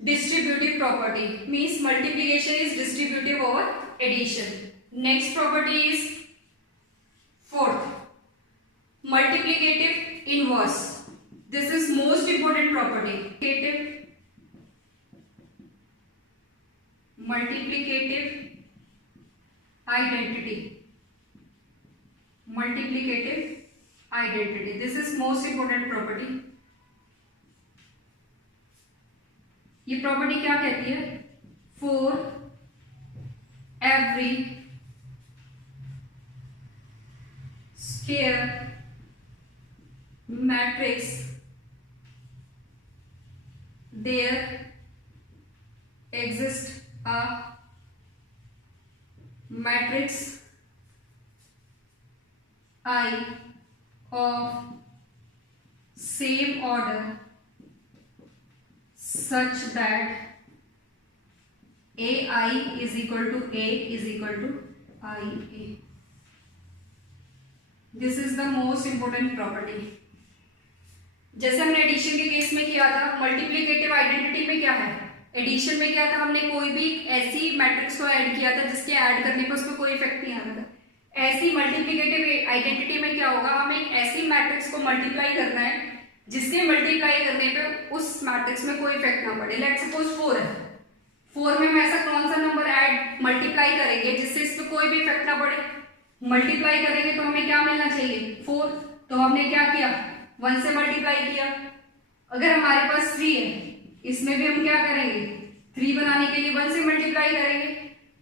distributive property, means multiplication is distributive over addition. Next property is fourth, multiplicative inverse. This is most important property, multiplicative identity, multiplicative identity, this is most important property. ये property क्या कहती है, for every square matrix there exists a matrix I of same order such that AI is equal to A is equal to IA. This is the most important property. जैसे हमने addition के case में किया था, multiplicative identity में क्या है, addition में क्या था, हमने कोई भी ऐसी मैट्रिक्स को ऐड किया था जिसके ऐड करने पर उसको कोई इफेक्ट नहीं आता था। ऐसी मल्टीप्लिकेटिव आइडेंटिटी में क्या होगा, हमें एक ऐसी मैट्रिक्स को मल्टीप्लाई करना है जिसके मल्टीप्लाई करने पे उस मैट्रिक्स में कोई इफेक्ट ना पड़े। लेट्स सपोज 4 है, 4 में हम ऐसा कौन सा नंबर ऐड मल्टीप्लाई करेंगे जिससे इस पर कोई भी इफेक्ट ना पड़े। मल्टीप्लाई करेंगे तो हमें क्या मिलना चाहिए, 4, तो हमने क्या किया, 1 से मल्टीप्लाई किया। अगर हमारे पास 3 है, इसमें भी हम क्या करेंगे, 3 बनाने के लिए 1 से मल्टीप्लाई करेंगे।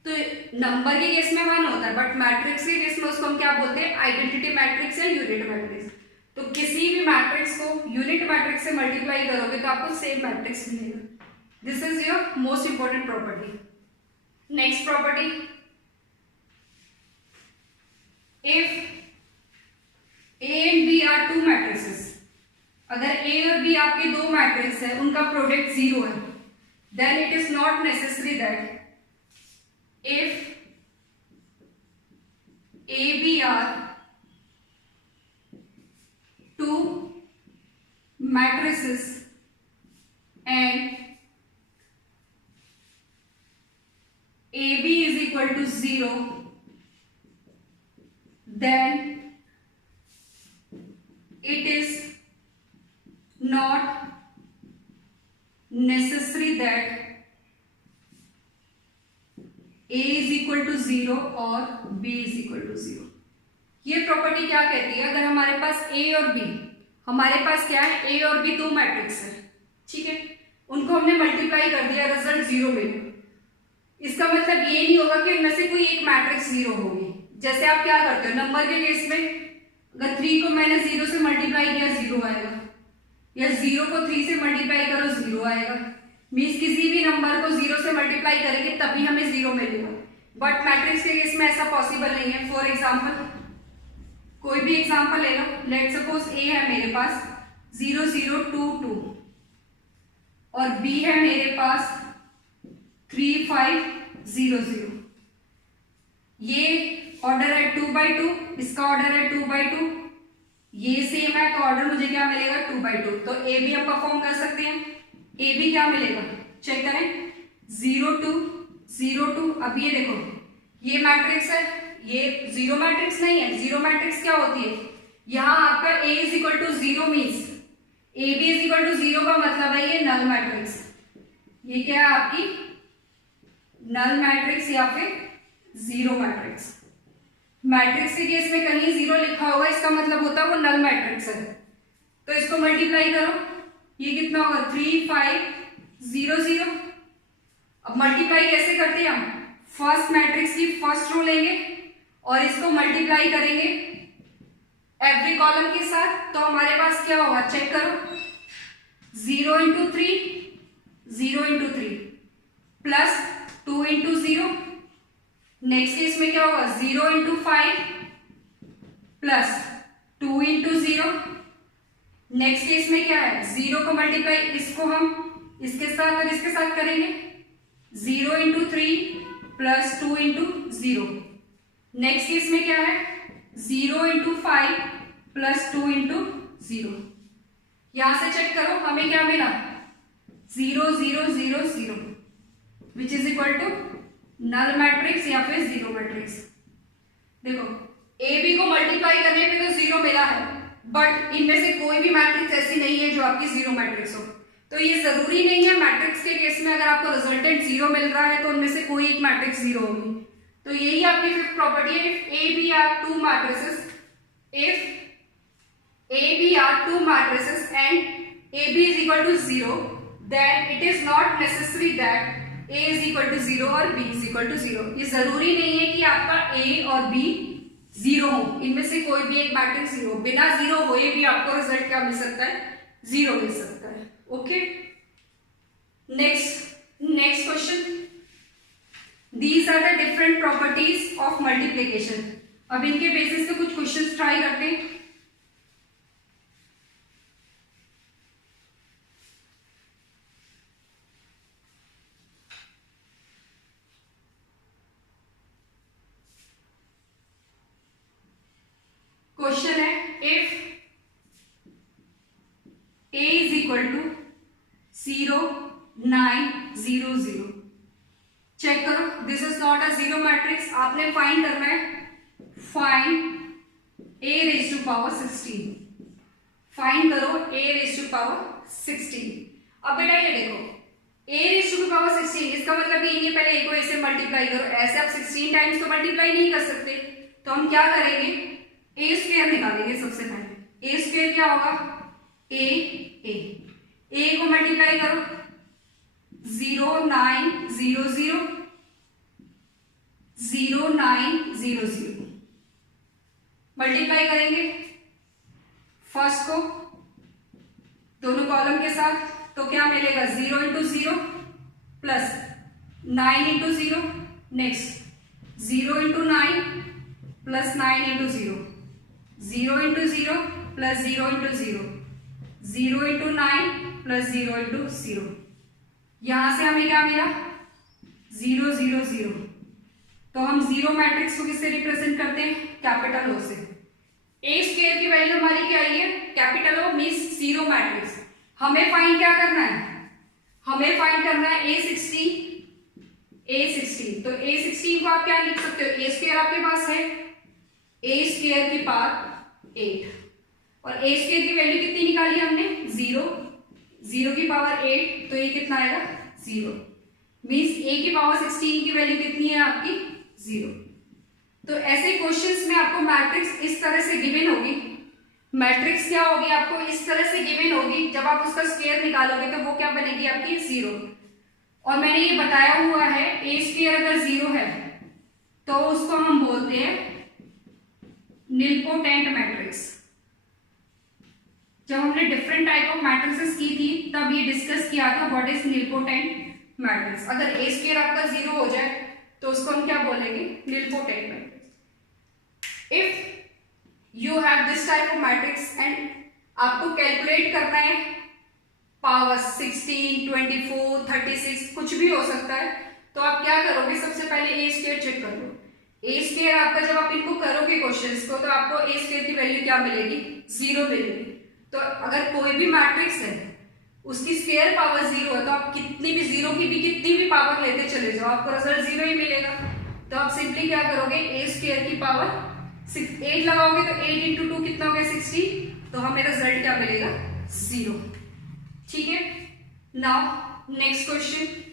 तो नंबर के केस में 1 होता है, बट मैट्रिक्स के केस में उसको हम क्या बोलते हैं, आइडेंटिटी मैट्रिक्स या यूनिट मैट्रिक्स। तो किसी भी मैट्रिक्स को यूनिट मैट्रिक्स से मल्टीप्लाई करोगे तो आपको सेम मैट्रिक्स मिलेगा। This is your most important property. Next property, if A and B are two matrices, अगर A और B आपके दो मैट्रिक्स है, उनका प्रोडक्ट 0 है, then it is not necessary that if A, B are two matrices and AB is equal to 0, then it is not necessary that A is equal to 0 और B is equal to 0। ये property क्या कहती है, अगर हमारे पास A और B, हमारे पास क्या है, A और B दो मैट्रिक्स है, ठीक है, उनको हमने मल्टीप्लाई कर दिया, रिजल्ट 0 मिला। इसका मतलब ये नहीं होगा कि उनमें से कोई एक मैट्रिक्स 0 होगी। जैसे आप क्या करते हो नंबर के केस में, अगर 3 को मैंने 0 से मल्टीप्लाई किया 0 आएगा, या 0 को 3 से मल्टीप्लाई करो 0 आएगा। मीन्स किसी भी नंबर को 0 से मल्टीप्लाई करेंगे तभी हमें 0 मिलेगा, बट मैट्रिक्स के केस में ऐसा पॉसिबल नहीं है। फॉर एग्जाम्पल, कोई भी एग्जाम्पल ले लो, लेट सपोज A है मेरे पास 0 0 2 2 और B है मेरे पास 3 5 0 0। ये ऑर्डर है 2/2, इसका ऑर्डर है 2/2, ये सेम है तो ऑर्डर मुझे क्या मिलेगा 2/2। तो ए बी हम परफॉर्म कर सकते हैं। ए बी क्या मिलेगा चेक करें, 0 2 0 2। अब ये देखो ये मैट्रिक्स है, ये जीरो मैट्रिक्स नहीं है। जीरो मैट्रिक्स क्या होती है, यहाँ आपका A is equal to 0 means A B is equal to 0 का मतलब है ये नल मैट्रिक्स। ये क्या है आपकी नल मैट्रिक्स या फिर जीरो मैट्रिक्स। मैट्रिक्स के केस में कहीं 0 लिखा होगा इसका मतलब होता है वो नल मैट्रिक्स है। तो इसको मल्टीप्लाई करो, ये कितना होगा 3 5 0 0। अब मल्टीप्लाई कैसे करते हैं हम, फर्स्ट मैट्रिक्स की फर्स्ट रो लेंगे और इसको मल्टीप्लाई करेंगे एवरी कॉलम के साथ। तो हमारे पास क्या होगा चेक करो, 0 into 3 0 into 3 plus 2 into 0। Next case में क्या होगा 0 into 5 plus 2 into 0। Next case में क्या है 0 को मल्टीप्लाई इसको हम इसके साथ और इसके साथ करेंगे, 0 into 3 plus 2 into 0। Next case में क्या है 0 इंटू 5 प्लस 2 इंटू 0। यहां से चेक करो हमें क्या मिला 0 0 0 0 which is equal to null matrix या फिर जीरो मैट्रिक्स। देखो ए बी को मल्टीप्लाई करने पे तो 0 मिला है, बट इनमें से कोई भी मैट्रिक्स ऐसी नहीं है जो आपकी जीरो मैट्रिक्स हो। तो ये जरूरी नहीं है मैट्रिक्स के केस में अगर आपको रिजल्टेंट 0 मिल रहा है तो उनमें से कोई एक मैट्रिक्स 0 होगी। तो यही आपकी फिफ्थ प्रॉपर्टी है, if A B are two matrices, if A B are two matrices and A B is equal to 0 then it is not necessary that A is equal to 0 और B is equal to 0। ये जरूरी नहीं है कि आपका A और B 0 हो, इनमें से कोई भी एक मैट्रिक्स 0 बिना 0 हुए भी आपको रिजल्ट क्या मिल सकता है 0 मिल सकता है। Okay, next question, these are the different properties of multiplication. अब इनके बेसिस पे कुछ क्वेश्चंस ट्राई करते हैं। क्वेश्चन है if A is equal to 0 9 0 0। Check करो this is not a zero matrix. आपने फाइंड करना है, find A raise to power 16। Find करो A रेज टू पावर 16। अब बेटा ये देखो A रेज टू पावर 16 इसका मतलब ये पहले A को ऐसे मल्टीप्लाई करो, ऐसे आप 16 टाइम्स तो मल्टीप्लाई नहीं कर सकते। तो हम क्या करेंगे ए स्क्वायर निकालेंगे सबसे पहले। ए स्क्वायर क्या होगा ए को मल्टीप्लाई करो 0 9 0 0 0 9 0 0 मल्टीप्लाई करेंगे फर्स्ट को दोनों कॉलम के साथ, तो क्या मिलेगा 0 into 0 plus 9 into 0। Next 0 into 9 plus 9 into 0, 0 into 0 plus 0 into 0, 0 into 9 plus 0 into 0। यहां से हमें क्या मिला 0 0 0। तो हम जीरो मैट्रिक्स को किससे रिप्रेजेंट करते हैं कैपिटल ओ से। ए स्क्वायर की वैल्यू हमारी क्या आई है कैपिटल ओ मींस जीरो मैट्रिक्स। हमें फाइंड क्या करना है, हमें फाइंड करना है A16। तो A16 को आप क्या लिख सकते हो, ए स्क्वायर आपके पास है ए स्क्वायर की पावर 8 और ए स्क्वायर की वैल्यू कितनी निकाली हमने 0, 0 की पावर 8, तो ये कितना आएगा 0 मींस ए की पावर 16 की वैल्यू कितनी है आपकी 0। तो ऐसे क्वेश्चंस में आपको मैट्रिक्स इस तरह से गिवन होगी, मैट्रिक्स क्या होगी आपको इस तरह से गिवन होगी, जब आप उसका स्क्वायर निकालोगे तो वो क्या बनेगी आपकी 0। और मैंने ये बताया हुआ है ए स्क्वायर अगर 0 है तो उसको हम बोलते हैं निलपोटेंट मैट्रिक्स। जब हमने डिफरेंट टाइप ऑफ मैट्रिक्सेस की थी तब ये डिस्कस किया था व्हाट इज निलपोटेंट मैट्रिक्स। अगर ए स्क्वायर आपका 0 हो जाए तो उसको हम क्या बोलेंगे nilpotent matrix. If you have this type of matrix and आपको कैलकुलेट करना है पावर 16 24 36 कुछ भी हो सकता है, तो आप क्या करोगे सबसे पहले ए स्क्वायर चेक कर लो। ए स्क्वायर आपका जब आप इनको करोगे क्वेश्चंस को तो आपको ए स्क्वायर की वैल्यू क्या मिलेगी, 0 मिलेगी। तो अगर कोई भी मैट्रिक्स है उसकी स्क्वायर पावर 0 है तो आप कितनी भी जीरो की भी कितनी भी पावर लेते चले जाओ आपको रिजल्ट 0 ही मिलेगा। तो आप सिंपली क्या करोगे, ए स्क्वायर की पावर 8 लगाओगे तो 8 इंटू 2 कितना हो गया 60, तो हमें रिजल्ट क्या मिलेगा 0। ठीक है, नाउ नेक्स्ट क्वेश्चन।